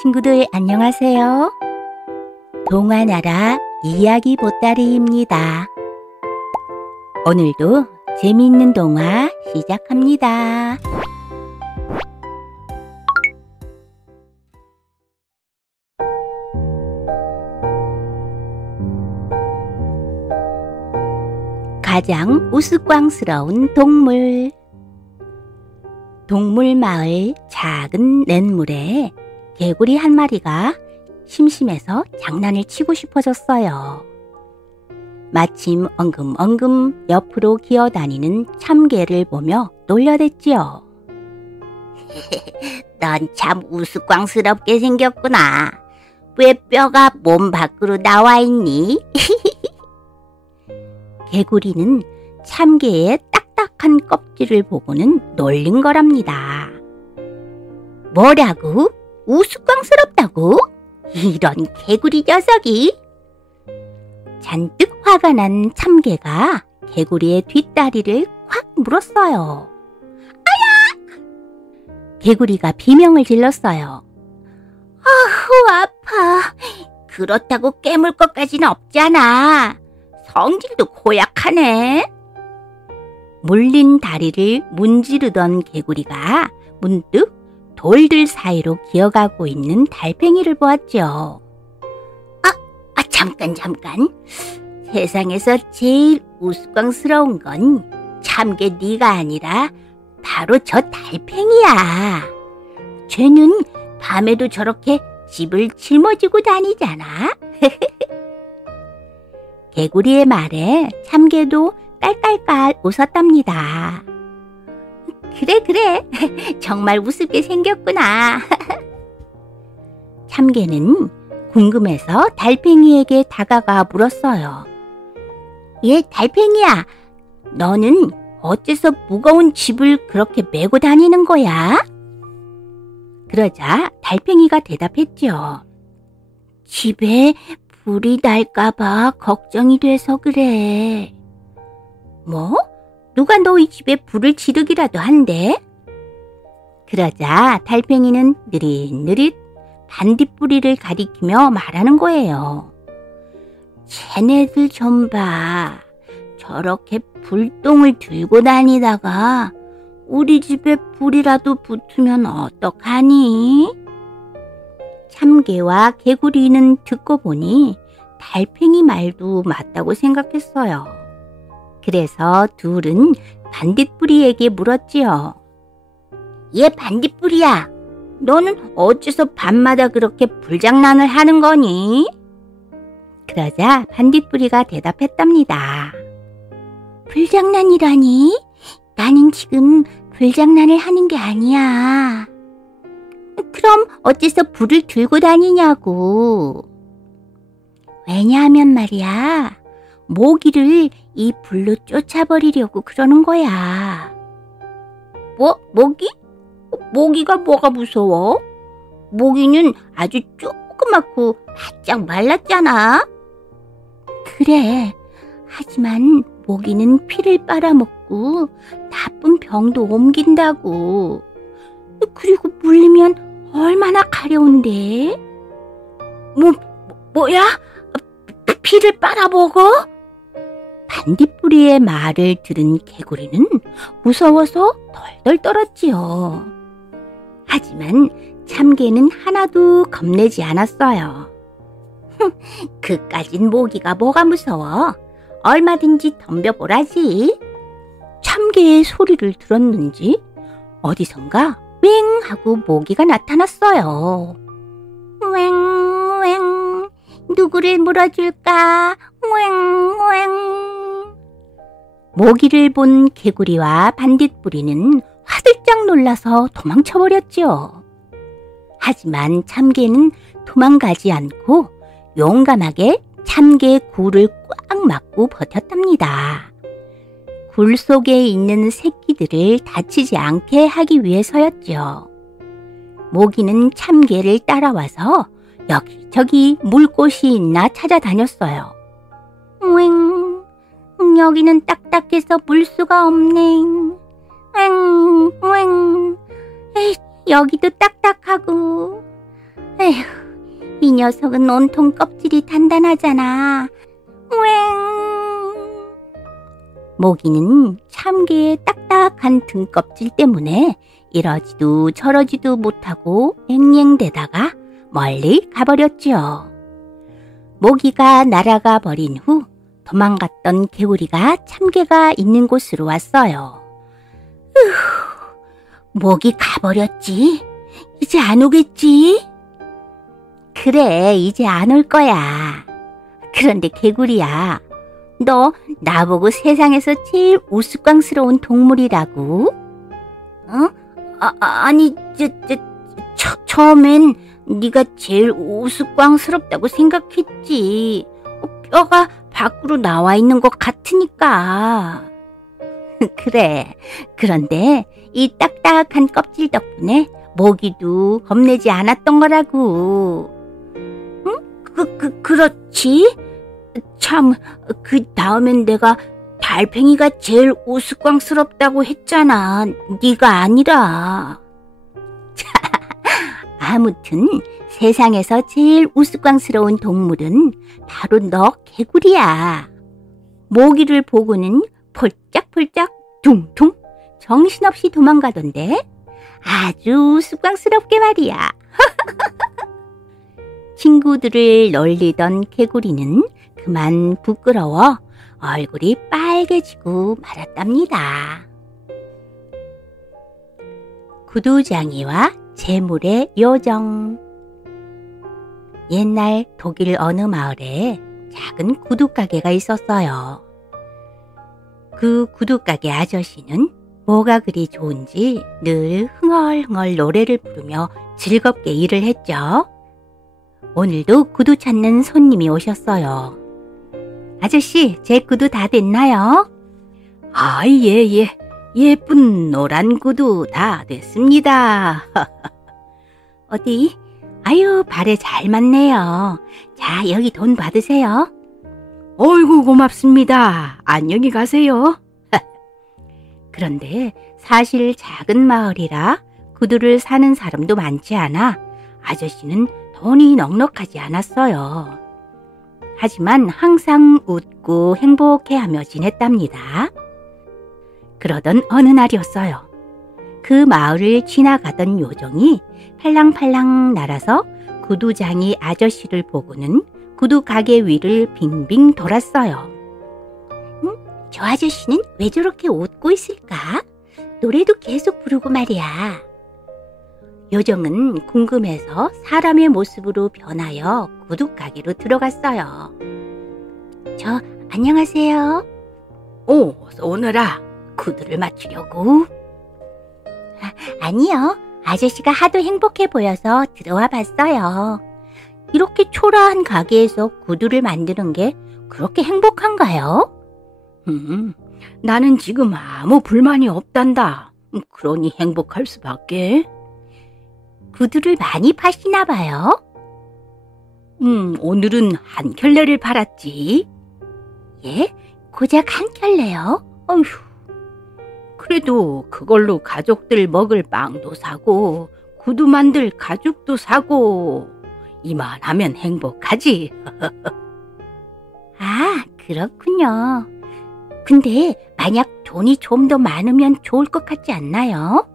친구들 안녕하세요. 동화나라 이야기 보따리입니다. 오늘도 재미있는 동화 시작합니다. 가장 우스꽝스러운 동물. 동물마을 작은 냇물에 개구리 한 마리가 심심해서 장난을 치고 싶어졌어요. 마침 엉금엉금 옆으로 기어다니는 참개를 보며 놀려댔지요. 넌 참 우스꽝스럽게 생겼구나. 왜 뼈가 몸 밖으로 나와 있니? 개구리는 참개의 딱딱한 껍질을 보고는 놀린 거랍니다. 뭐라고? 우스꽝스럽다고? 이런 개구리 녀석이! 잔뜩 화가 난 참개가 개구리의 뒷다리를 확 물었어요. 아야! 개구리가 비명을 질렀어요. 아후, 아파. 그렇다고 깨물 것까지는 없잖아. 성질도 고약하네. 물린 다리를 문지르던 개구리가 문득 돌들 사이로 기어가고 있는 달팽이를 보았죠. 잠깐. 세상에서 제일 우스꽝스러운 건 참개 네가 아니라 바로 저 달팽이야. 쟤는 밤에도 저렇게 집을 짊어지고 다니잖아. 개구리의 말에 참개도 깔깔깔 웃었답니다. 그래. 정말 우습게 생겼구나. 참개는 궁금해서 달팽이에게 다가가 물었어요. 달팽이야. 너는 어째서 무거운 집을 그렇게 메고 다니는 거야? 그러자 달팽이가 대답했죠. 집에 불이 날까봐 걱정이 돼서 그래. 뭐? 누가 너희 집에 불을 지르기라도 한대? 그러자 달팽이는 느릿느릿 반딧불이를 가리키며 말하는 거예요. 쟤네들 좀 봐. 저렇게 불똥을 들고 다니다가 우리 집에 불이라도 붙으면 어떡하니? 참개와 개구리는 듣고 보니 달팽이 말도 맞다고 생각했어요. 그래서 둘은 반딧불이에게 물었지요. 반딧불이야. 너는 어째서 밤마다 그렇게 불장난을 하는 거니? 그러자 반딧불이가 대답했답니다. 불장난이라니? 나는 지금 불장난을 하는 게 아니야. 그럼 어째서 불을 들고 다니냐고. 왜냐하면 말이야. 모기를 이 불로 쫓아버리려고 그러는 거야. 뭐? 모기? 모기가 뭐가 무서워? 모기는 아주 조그맣고 바짝 말랐잖아. 그래. 하지만 모기는 피를 빨아먹고 나쁜 병도 옮긴다고. 그리고 물리면 얼마나 가려운데? 뭐야? 피를 빨아먹어? 반딧불이의 말을 들은 개구리는 무서워서 덜덜 떨었지요. 하지만 참개는 하나도 겁내지 않았어요. 그까진 모기가 뭐가 무서워? 얼마든지 덤벼보라지. 참개의 소리를 들었는지 어디선가 웽 하고 모기가 나타났어요. 웽 누구를 물어줄까? 웽 모기를 본 개구리와 반딧불이는 화들짝 놀라서 도망쳐버렸지요. 하지만 참개는 도망가지 않고 용감하게 참개 굴을 꽉 막고 버텼답니다. 굴 속에 있는 새끼들을 다치지 않게 하기 위해서였죠. 모기는 참개를 따라와서 여기저기 물꽃이 있나 찾아다녔어요. 여기는 딱딱해서 물수가 없네. 여기도 딱딱하고. 녀석은 온통 껍질이 단단하잖아. 우엥. 모기는 참개의 딱딱한 등껍질 때문에 이러지도 저러지도 못하고 앵앵대다가 멀리 가버렸지요. 모기가 날아가 버린 후 도망갔던 개구리가 참개가 있는 곳으로 왔어요. 모기 가버렸지? 이제 안 오겠지? 그래, 이제 안 올 거야. 그런데 개구리야, 너 나보고 세상에서 제일 우스꽝스러운 동물이라고? 아니, 처음엔 네가 제일 우스꽝스럽다고 생각했지. 뼈가 밖으로 나와 있는 것 같으니까. 그래, 그런데 이 딱딱한 껍질 덕분에 모기도 겁내지 않았던 거라고. 응? 그렇지? 참, 그 다음엔 내가 달팽이가 제일 우스꽝스럽다고 했잖아. 네가 아니라. 아무튼 세상에서 제일 우스꽝스러운 동물은 바로 너 개구리야. 모기를 보고는 폴짝폴짝 둥둥 정신없이 도망가던데 아주 우스꽝스럽게 말이야. 친구들을 놀리던 개구리는 그만 부끄러워 얼굴이 빨개지고 말았답니다. 구두장이와 재물의 요정. 옛날 독일 어느 마을에 작은 구두가게가 있었어요. 그 구두가게 아저씨는 뭐가 그리 좋은지 늘 흥얼흥얼 노래를 부르며 즐겁게 일을 했죠. 오늘도 구두 찾는 손님이 오셨어요. 아저씨, 제 구두 다 됐나요? 아, 예. 예쁜 노란 구두 다 됐습니다. 어디? 아유, 발에 잘 맞네요. 자, 여기 돈 받으세요. 어이구, 고맙습니다. 안녕히 가세요. 그런데 사실 작은 마을이라 구두를 사는 사람도 많지 않아 아저씨는 돈이 넉넉하지 않았어요. 하지만 항상 웃고 행복해하며 지냈답니다. 그러던 어느 날이었어요. 그 마을을 지나가던 요정이 팔랑팔랑 날아서 구두장이 아저씨를 보고는 구두 가게 위를 빙빙 돌았어요. 저 아저씨는 왜 저렇게 웃고 있을까? 노래도 계속 부르고 말이야. 요정은 궁금해서 사람의 모습으로 변하여 구두 가게로 들어갔어요. 안녕하세요. 어서 오너라. 구두를 맞추려고? 아니요. 아저씨가 하도 행복해 보여서 들어와 봤어요. 이렇게 초라한 가게에서 구두를 만드는 게 그렇게 행복한가요? 나는 지금 아무 불만이 없단다. 그러니 행복할 수밖에. 구두를 많이 파시나 봐요? 오늘은 한 켤레를 팔았지. 예? 고작 한 켤레요? 어휴. 그래도 그걸로 가족들 먹을 빵도 사고 구두 만들 가죽도 사고 이만하면 행복하지. 아, 그렇군요. 근데 만약 돈이 좀 더 많으면 좋을 것 같지 않나요?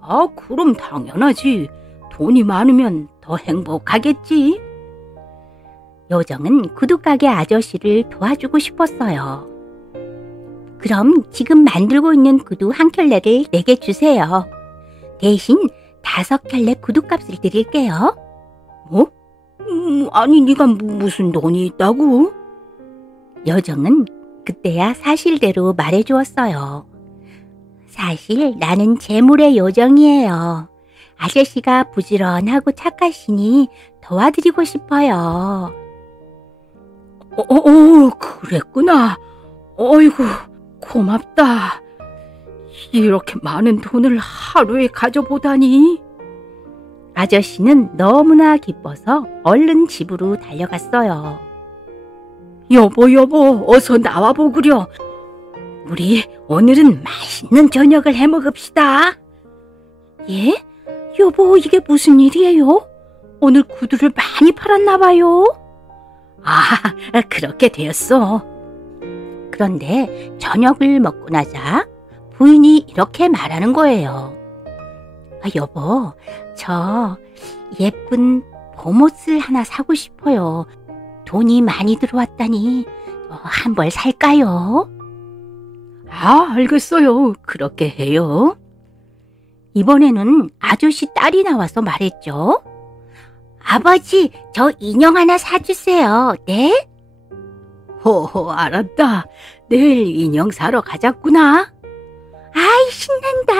아, 그럼 당연하지. 돈이 많으면 더 행복하겠지. 요정은 구두가게 아저씨를 도와주고 싶었어요. 그럼 지금 만들고 있는 구두 한 켤레를 내게 주세요. 대신 5켤레 구두값을 드릴게요. 뭐? 아니, 네가 무슨 돈이 있다고? 요정은 그때야 사실대로 말해주었어요. 사실 나는 재물의 요정이에요. 아저씨가 부지런하고 착하시니 도와드리고 싶어요. 그랬구나. 어이구, 고맙다. 이렇게 많은 돈을 하루에 가져보다니. 아저씨는 너무나 기뻐서 얼른 집으로 달려갔어요. 여보, 어서 나와보구려. 우리 오늘은 맛있는 저녁을 해먹읍시다. 예? 여보, 이게 무슨 일이에요? 오늘 구두를 많이 팔았나 봐요. 아, 그렇게 되었어. 그런데 저녁을 먹고 나자 부인이 이렇게 말하는 거예요. 여보, 저 예쁜 봄옷을 하나 사고 싶어요. 돈이 많이 들어왔다니 한 벌 살까요? 알겠어요. 그렇게 해요. 이번에는 아저씨 딸이 나와서 말했죠. 아버지, 저 인형 하나 사주세요. 네? 호호, 알았다. 내일 인형 사러 가자꾸나. 아이, 신난다.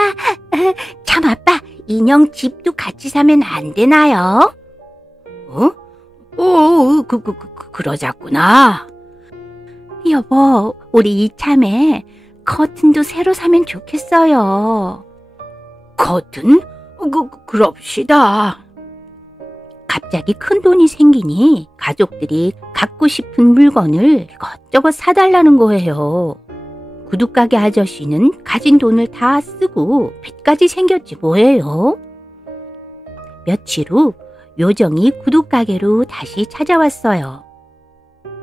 참, 아빠, 인형 집도 같이 사면 안 되나요? 그러자꾸나. 여보, 우리 이참에 커튼도 새로 사면 좋겠어요. 커튼? 그럽시다. 갑자기 큰 돈이 생기니 가족들이 갖고 싶은 물건을 이것저것 사달라는 거예요. 구두가게 아저씨는 가진 돈을 다 쓰고 빚까지 생겼지 뭐예요. 며칠 후 요정이 구두가게로 다시 찾아왔어요.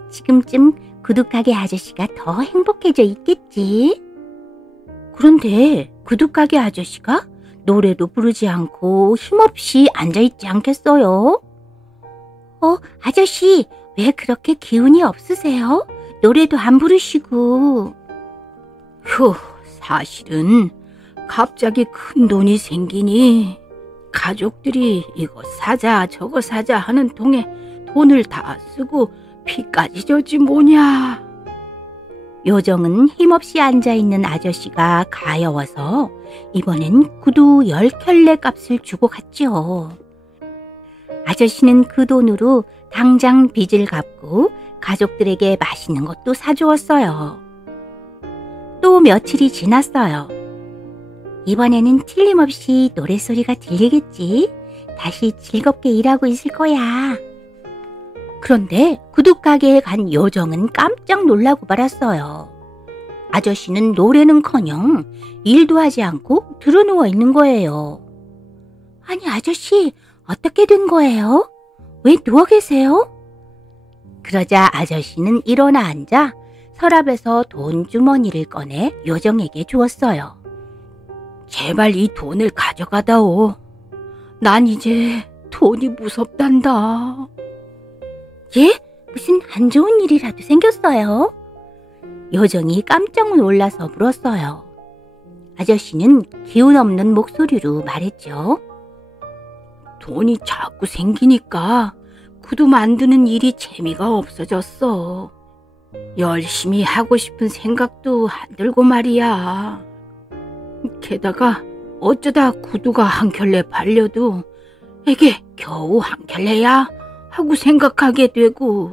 지금쯤 구두가게 아저씨가 더 행복해져 있겠지. 그런데 구두가게 아저씨가 노래도 부르지 않고 힘없이 앉아있지 않겠어요? 아저씨, 왜 그렇게 기운이 없으세요? 노래도 안 부르시고. 사실은 갑자기 큰 돈이 생기니 가족들이 이거 사자 저거 사자 하는 통에 돈을 다 쓰고 피까지 졌지 뭐냐. 요정은 힘없이 앉아있는 아저씨가 가여워서 이번엔 구두 10켤레 값을 주고 갔지요. 아저씨는 그 돈으로 당장 빚을 갚고 가족들에게 맛있는 것도 사주었어요. 또 며칠이 지났어요. 이번에는 틀림없이 노랫소리가 들리겠지. 다시 즐겁게 일하고 있을 거야. 그런데 구두가게에 간 요정은 깜짝 놀라고 말았어요. 아저씨는 노래는커녕 일도 하지 않고 드러누워 있는 거예요. 아니, 아저씨, 어떻게 된 거예요? 왜 누워 계세요? 그러자 아저씨는 일어나 앉아 서랍에서 돈 주머니를 꺼내 요정에게 주었어요. 제발 이 돈을 가져가다오. 난 이제 돈이 무섭단다. 예? 무슨 안 좋은 일이라도 생겼어요? 요정이 깜짝 놀라서 물었어요. 아저씨는 기운 없는 목소리로 말했죠. 돈이 자꾸 생기니까 구두 만드는 일이 재미가 없어졌어. 열심히 하고 싶은 생각도 안 들고 말이야. 게다가 어쩌다 구두가 한 켤레 팔려도 이게 겨우 한 켤레야 하고 생각하게 되고,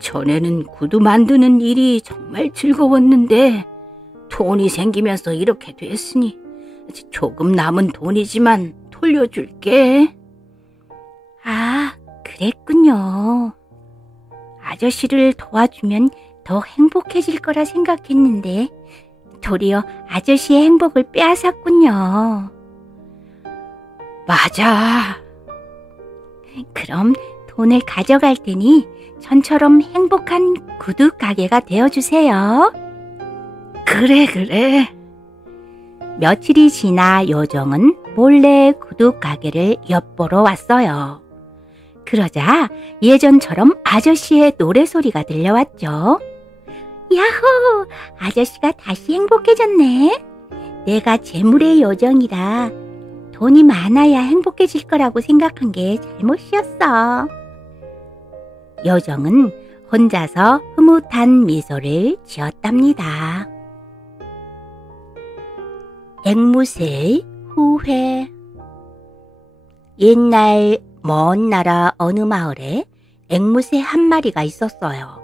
전에는 구두 만드는 일이 정말 즐거웠는데 돈이 생기면서 이렇게 됐으니 조금 남은 돈이지만 돌려줄게. 아, 그랬군요. 아저씨를 도와주면 더 행복해질 거라 생각했는데 도리어 아저씨의 행복을 빼앗았군요. 맞아. 그럼 돈을 가져갈 테니 전처럼 행복한 구두 가게가 되어주세요. 그래. 며칠이 지나 요정은 몰래 구두 가게를 엿보러 왔어요. 그러자 예전처럼 아저씨의 노래소리가 들려왔죠. 야호! 아저씨가 다시 행복해졌네. 내가 재물의 요정이라 돈이 많아야 행복해질 거라고 생각한 게 잘못이었어. 요정은 혼자서 흐뭇한 미소를 지었답니다. 앵무새의 후회. 옛날 먼 나라 어느 마을에 앵무새 한 마리가 있었어요.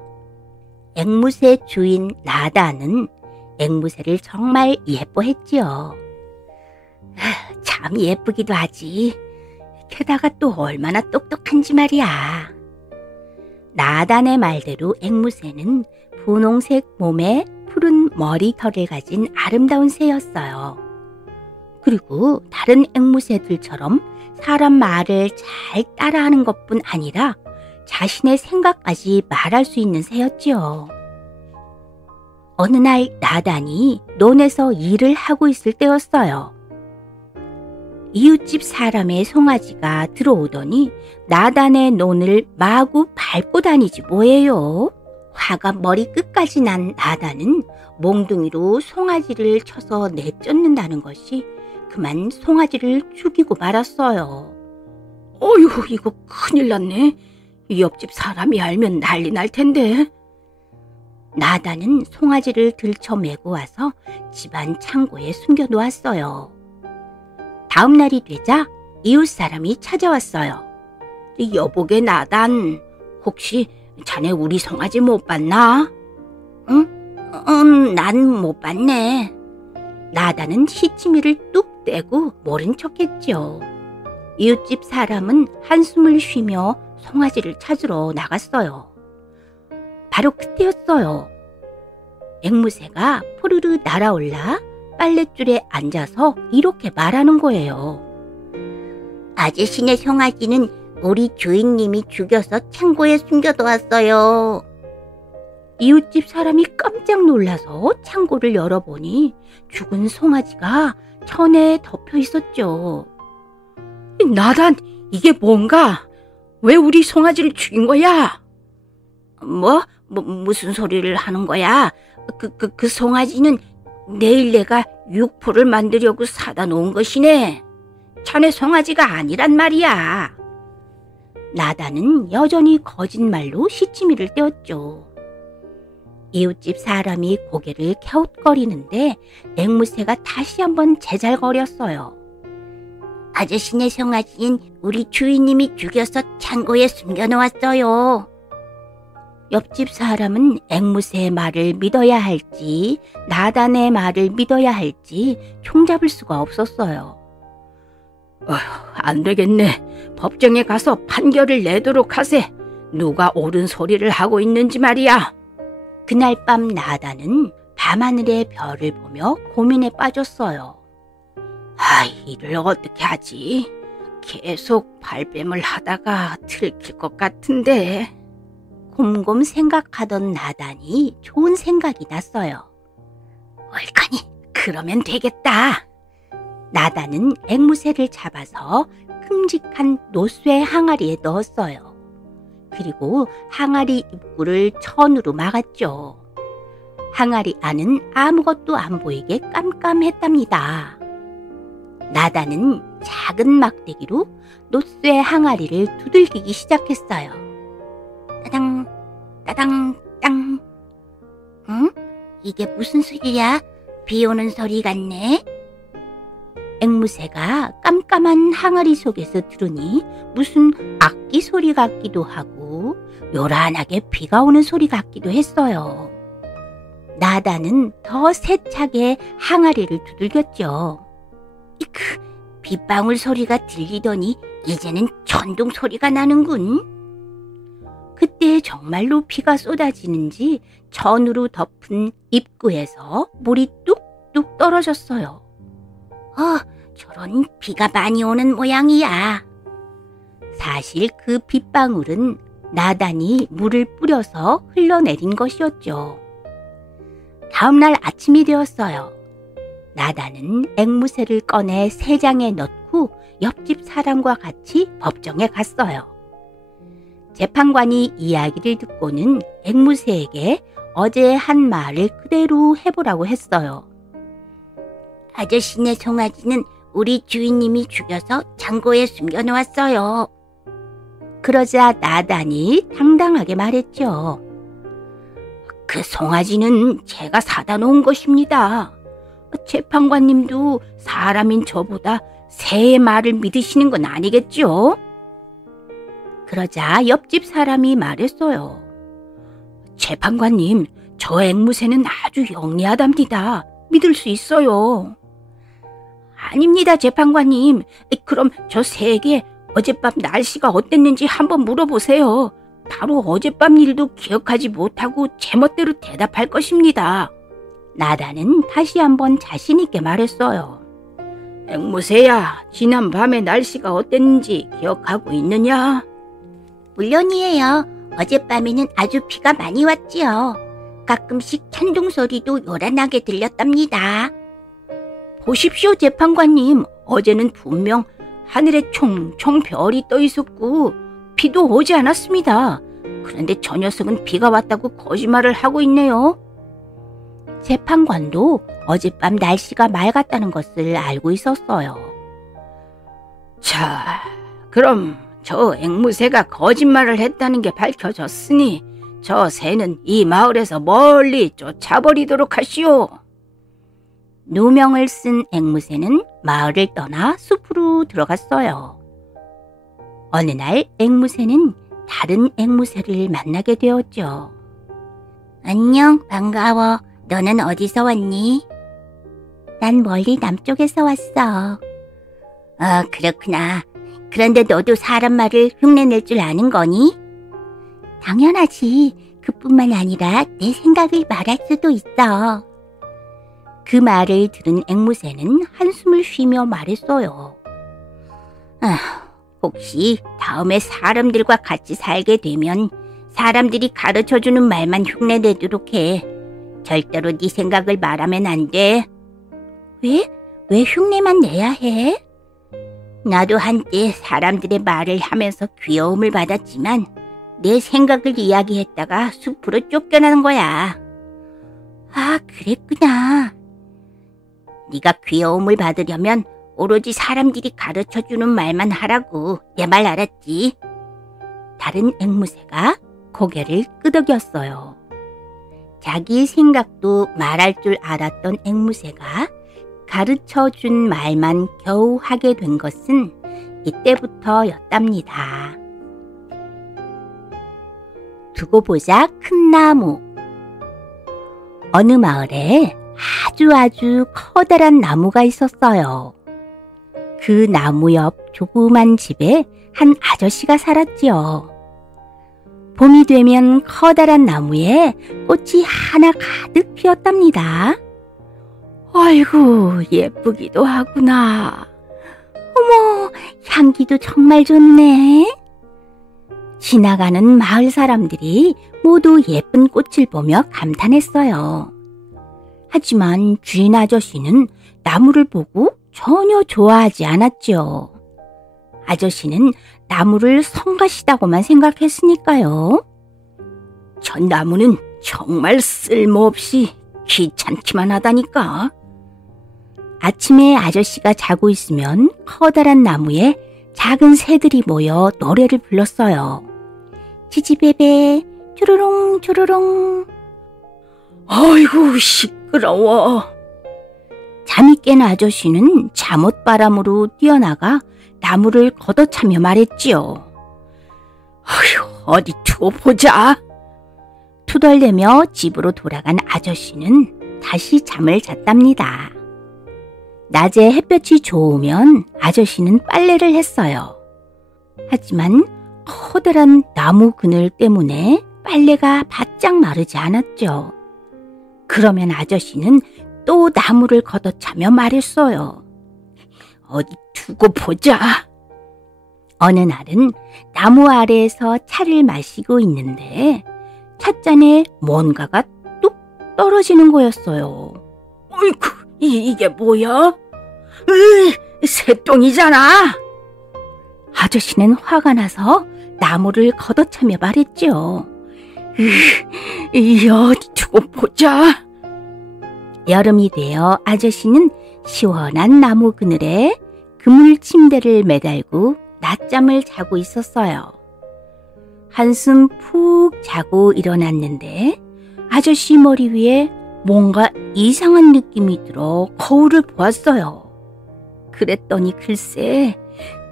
앵무새 주인 나다는 앵무새를 정말 예뻐했지요. 참 예쁘기도 하지. 게다가 또 얼마나 똑똑한지 말이야. 나단의 말대로 앵무새는 분홍색 몸에 푸른 머리털을 가진 아름다운 새였어요. 그리고 다른 앵무새들처럼 사람 말을 잘 따라하는 것뿐 아니라 자신의 생각까지 말할 수 있는 새였지요. 어느 날 나단이 논에서 일을 하고 있을 때였어요. 이웃집 사람의 송아지가 들어오더니 나단의 논을 마구 밟고 다니지 뭐예요. 화가 머리 끝까지 난 나단은 몽둥이로 송아지를 쳐서 내쫓는다는 것이 그만 송아지를 죽이고 말았어요. 어휴, 이거 큰일 났네. 이 옆집 사람이 알면 난리 날 텐데. 나단은 송아지를 들쳐 메고 와서 집안 창고에 숨겨 놓았어요. 다음 날이 되자 이웃 사람이 찾아왔어요. 여보게 나단, 혹시 자네 우리 송아지 못 봤나? 응? 난 못 봤네. 나단은 시치미를 뚝 떼고 모른 척했죠. 이웃집 사람은 한숨을 쉬며 송아지를 찾으러 나갔어요. 바로 그때였어요. 앵무새가 포르르 날아올라 빨랫줄에 앉아서 이렇게 말하는 거예요. 아저씨네 송아지는 우리 주인님이 죽여서 창고에 숨겨놓았어요. 이웃집 사람이 깜짝 놀라서 창고를 열어보니 죽은 송아지가 천에 덮여 있었죠. 나단, 이게 뭔가? 왜 우리 송아지를 죽인 거야? 무슨 소리를 하는 거야? 그 송아지는 내일 내가 육포를 만들려고 사다 놓은 것이네. 자네 송아지가 아니란 말이야. 나단은 여전히 거짓말로 시치미를 떼었죠. 이웃집 사람이 고개를 갸웃거리는데 앵무새가 다시 한번 제잘거렸어요. 아저씨네 송아지는 우리 주인님이 죽여서 창고에 숨겨놓았어요. 옆집 사람은 앵무새의 말을 믿어야 할지 나단의 말을 믿어야 할지 총잡을 수가 없었어요. 안 되겠네. 법정에 가서 판결을 내도록 하세. 누가 옳은 소리를 하고 있는지 말이야. 그날 밤 나단은 밤하늘의 별을 보며 고민에 빠졌어요. 이를 어떻게 하지? 계속 발뺌을 하다가 들킬 것 같은데. 곰곰 생각하던 나단이 좋은 생각이 났어요. 옳거니 그러면 되겠다. 나단은 앵무새를 잡아서 큼직한 노쇠 항아리에 넣었어요. 그리고 항아리 입구를 천으로 막았죠. 항아리 안은 아무것도 안 보이게 깜깜했답니다. 나단은 작은 막대기로 노쇠 항아리를 두들기기 시작했어요. 따당, 따당, 땅. 응? 이게 무슨 소리야? 비 오는 소리 같네. 앵무새가 깜깜한 항아리 속에서 들으니 무슨 악기 소리 같기도 하고 요란하게 비가 오는 소리 같기도 했어요. 나단은 더 세차게 항아리를 두들겼죠. 이크, 빗방울 소리가 들리더니 이제는 천둥 소리가 나는군. 그때 정말로 비가 쏟아지는지 천으로 덮은 입구에서 물이 뚝뚝 떨어졌어요. 저런 비가 많이 오는 모양이야. 사실 그 빗방울은 나단이 물을 뿌려서 흘러내린 것이었죠. 다음 날 아침이 되었어요. 나단은 앵무새를 꺼내 새장에 넣고 옆집 사람과 같이 법정에 갔어요. 재판관이 이야기를 듣고는 앵무새에게 어제 한 말을 그대로 해보라고 했어요. 아저씨네 송아지는 우리 주인님이 죽여서 창고에 숨겨놓았어요. 그러자 나단이 당당하게 말했죠. 그 송아지는 제가 사다 놓은 것입니다. 재판관님도 사람인 저보다 새의 말을 믿으시는 건 아니겠죠? 그러자 옆집 사람이 말했어요. 재판관님, 저 앵무새는 아주 영리하답니다. 믿을 수 있어요. 아닙니다, 재판관님. 그럼 저 새에게 어젯밤 날씨가 어땠는지 한번 물어보세요. 바로 어젯밤 일도 기억하지 못하고 제멋대로 대답할 것입니다. 나단은 다시 한번 자신 있게 말했어요. 앵무새야, 지난 밤에 날씨가 어땠는지 기억하고 있느냐? 물론이에요. 어젯밤에는 아주 비가 많이 왔지요. 가끔씩 천둥 소리도 요란하게 들렸답니다. 보십시오, 재판관님. 어제는 분명 하늘에 총총 별이 떠 있었고 비도 오지 않았습니다. 그런데 저 녀석은 비가 왔다고 거짓말을 하고 있네요. 재판관도 어젯밤 날씨가 맑았다는 것을 알고 있었어요. 자, 그럼 저 앵무새가 거짓말을 했다는 게 밝혀졌으니 저 새는 이 마을에서 멀리 쫓아버리도록 하시오. 누명을 쓴 앵무새는 마을을 떠나 숲으로 들어갔어요. 어느 날 앵무새는 다른 앵무새를 만나게 되었죠. 안녕, 반가워. 너는 어디서 왔니? 난 멀리 남쪽에서 왔어. 그렇구나. 그런데 너도 사람 말을 흉내낼 줄 아는 거니? 당연하지. 그뿐만 아니라 내 생각을 말할 수도 있어. 그 말을 들은 앵무새는 한숨을 쉬며 말했어요. 혹시 다음에 사람들과 같이 살게 되면 사람들이 가르쳐주는 말만 흉내내도록 해. 절대로 네 생각을 말하면 안 돼. 왜? 왜 흉내만 내야 해? 나도 한때 사람들의 말을 하면서 귀여움을 받았지만 내 생각을 이야기했다가 숲으로 쫓겨나는 거야. 아, 그랬구나. 네가 귀여움을 받으려면 오로지 사람들이 가르쳐주는 말만 하라고. 내 말 알았지? 다른 앵무새가 고개를 끄덕였어요. 자기 생각도 말할 줄 알았던 앵무새가 가르쳐준 말만 겨우 하게 된 것은 이때부터였답니다. 두고 보자 큰 나무. 어느 마을에 아주 커다란 나무가 있었어요. 그 나무 옆 조그만 집에 한 아저씨가 살았지요. 봄이 되면 커다란 나무에 꽃이 하나 가득 피었답니다. 아이고, 예쁘기도 하구나. 어머, 향기도 정말 좋네. 지나가는 마을 사람들이 모두 예쁜 꽃을 보며 감탄했어요. 하지만 주인 아저씨는 나무를 보고 전혀 좋아하지 않았죠. 아저씨는 나무를 성가시다고만 생각했으니까요. 저 나무는 정말 쓸모없이 귀찮기만 하다니까. 아침에 아저씨가 자고 있으면 커다란 나무에 작은 새들이 모여 노래를 불렀어요. 지지배배 초로롱 초로롱. 아이고, 시끄러워. 잠이 깬 아저씨는 잠옷바람으로 뛰어나가 나무를 걷어차며 말했지요. 아휴, 어디 두고 보자. 투덜대며 집으로 돌아간 아저씨는 다시 잠을 잤답니다. 낮에 햇볕이 좋으면 아저씨는 빨래를 했어요. 하지만 커다란 나무 그늘 때문에 빨래가 바짝 마르지 않았죠. 그러면 아저씨는 또 나무를 걷어차며 말했어요. 어디 두고 보자. 어느 날은 나무 아래에서 차를 마시고 있는데 찻잔에 뭔가가 뚝 떨어지는 거였어요. 어이구, 이게 뭐야? 새똥이잖아. 아저씨는 화가 나서 나무를 걷어차며 말했죠. 어디 두고 보자. 여름이 되어 아저씨는 시원한 나무 그늘에 그물 침대를 매달고 낮잠을 자고 있었어요. 한숨 푹 자고 일어났는데 아저씨 머리 위에 뭔가 이상한 느낌이 들어 거울을 보았어요. 그랬더니 글쎄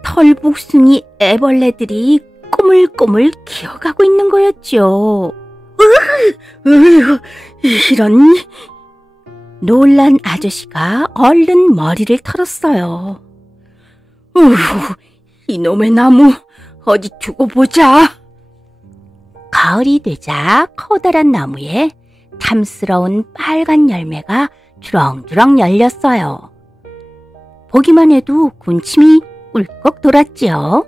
털복숭이 애벌레들이 꼬물꼬물 기어가고 있는 거였죠. 이런. 놀란 아저씨가 얼른 머리를 털었어요. 이놈의 나무 어디 두고 보자. 가을이 되자 커다란 나무에 탐스러운 빨간 열매가 주렁주렁 열렸어요. 보기만 해도 군침이 꿀꺽 돌았지요.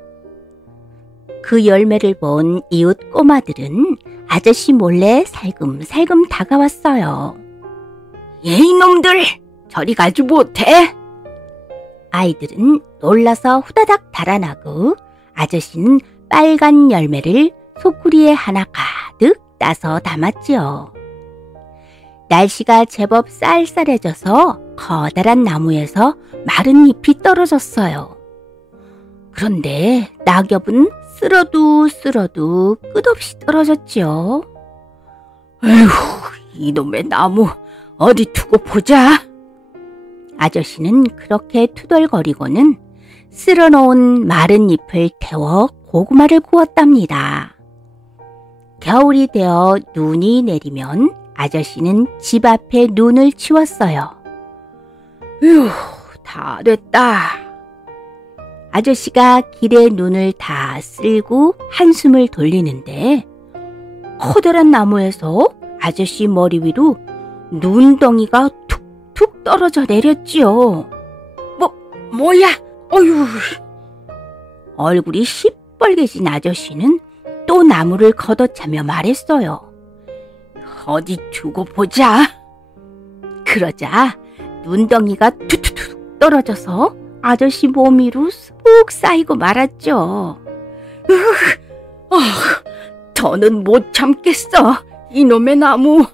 그 열매를 본 이웃 꼬마들은 아저씨 몰래 살금살금 다가왔어요. 이놈들! 저리 가지 못해! 아이들은 놀라서 후다닥 달아나고 아저씨는 빨간 열매를 소쿠리에 하나 가득 따서 담았지요. 날씨가 제법 쌀쌀해져서 커다란 나무에서 마른 잎이 떨어졌어요. 그런데 낙엽은 쓸어도 끝없이 떨어졌지요. 에휴, 이놈의 나무 어디 두고 보자. 아저씨는 그렇게 투덜거리고는 쓸어놓은 마른 잎을 태워 고구마를 구웠답니다. 겨울이 되어 눈이 내리면 아저씨는 집 앞에 눈을 치웠어요. 휴, 다 됐다. 아저씨가 길에 눈을 다 쓸고 한숨을 돌리는데 커다란 나무에서 아저씨 머리 위로 눈덩이가 툭툭 떨어져 내렸지요. 뭐야? 어휴. 얼굴이 시뻘개진 아저씨는 또 나무를 걷어차며 말했어요. 어디 두고 보자. 그러자 눈덩이가 툭툭툭 떨어져서 아저씨 몸 위로 쑥 쌓이고 말았죠. 더는 못 참겠어. 이놈의 나무.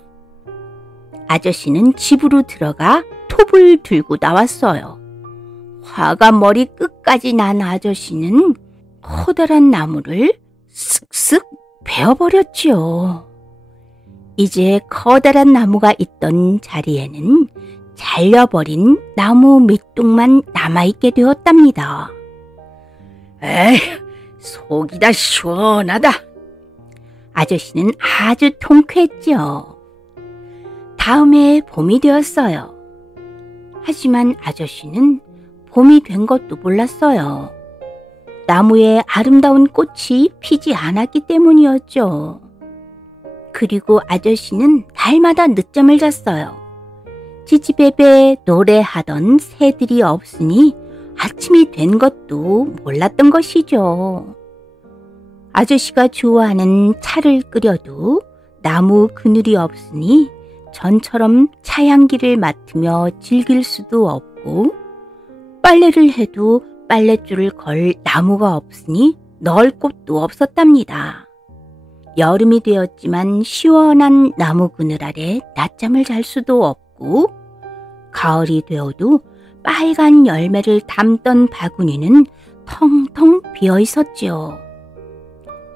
아저씨는 집으로 들어가 톱을 들고 나왔어요. 화가 머리 끝까지 난 아저씨는 커다란 나무를 쓱쓱 베어버렸지요. 이제 커다란 나무가 있던 자리에는 잘려버린 나무 밑둥만 남아있게 되었답니다. 에이, 속이 다 시원하다. 아저씨는 아주 통쾌했지요. 다음에 봄이 되었어요. 하지만 아저씨는 봄이 된 것도 몰랐어요. 나무에 아름다운 꽃이 피지 않았기 때문이었죠. 그리고 아저씨는 달마다 늦잠을 잤어요. 지지배배 노래하던 새들이 없으니 아침이 된 것도 몰랐던 것이죠. 아저씨가 좋아하는 차를 끓여도 나무 그늘이 없으니 전처럼 차향기를 맡으며 즐길 수도 없고, 빨래를 해도 빨랫줄을 걸 나무가 없으니 넣을 곳도 없었답니다. 여름이 되었지만 시원한 나무 그늘 아래 낮잠을 잘 수도 없고, 가을이 되어도 빨간 열매를 담던 바구니는 텅텅 비어 있었지요.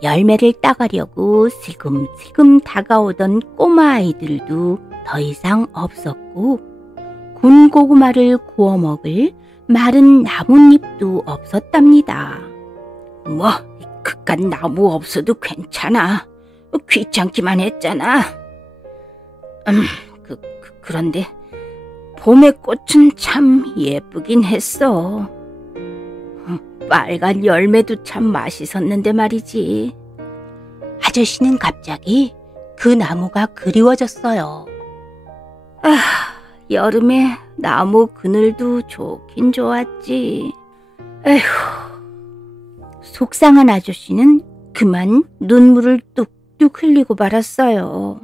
열매를 따가려고 슬금슬금 다가오던 꼬마 아이들도 더 이상 없었고, 군 고구마를 구워 먹을 마른 나뭇잎도 없었답니다. 그깟 나무 없어도 괜찮아. 귀찮기만 했잖아. 그런데 봄의 꽃은 참 예쁘긴 했어. 빨간 열매도 참 맛있었는데 말이지. 아저씨는 갑자기 그 나무가 그리워졌어요. 여름에 나무 그늘도 좋긴 좋았지. 에휴. 속상한 아저씨는 그만 눈물을 뚝뚝 흘리고 말았어요.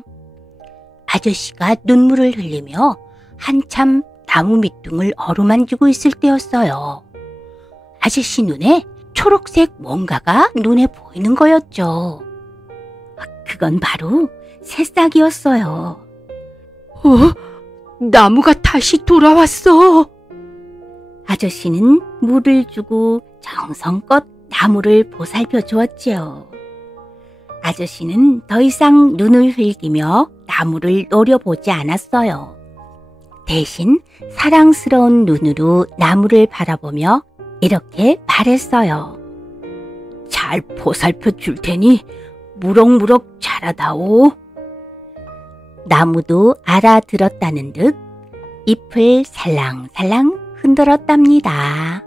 아저씨가 눈물을 흘리며 한참 나무 밑둥을 어루만지고 있을 때였어요. 아저씨 눈에 초록색 뭔가가 눈에 보이는 거였죠. 그건 바로 새싹이었어요. 나무가 다시 돌아왔어. 아저씨는 물을 주고 정성껏 나무를 보살펴 주었지요. 아저씨는 더 이상 눈을 흘기며 나무를 노려보지 않았어요. 대신 사랑스러운 눈으로 나무를 바라보며 이렇게 말했어요. 잘 보살펴 줄 테니 무럭무럭 자라다오. 나무도 알아들었다는 듯 잎을 살랑살랑 흔들었답니다.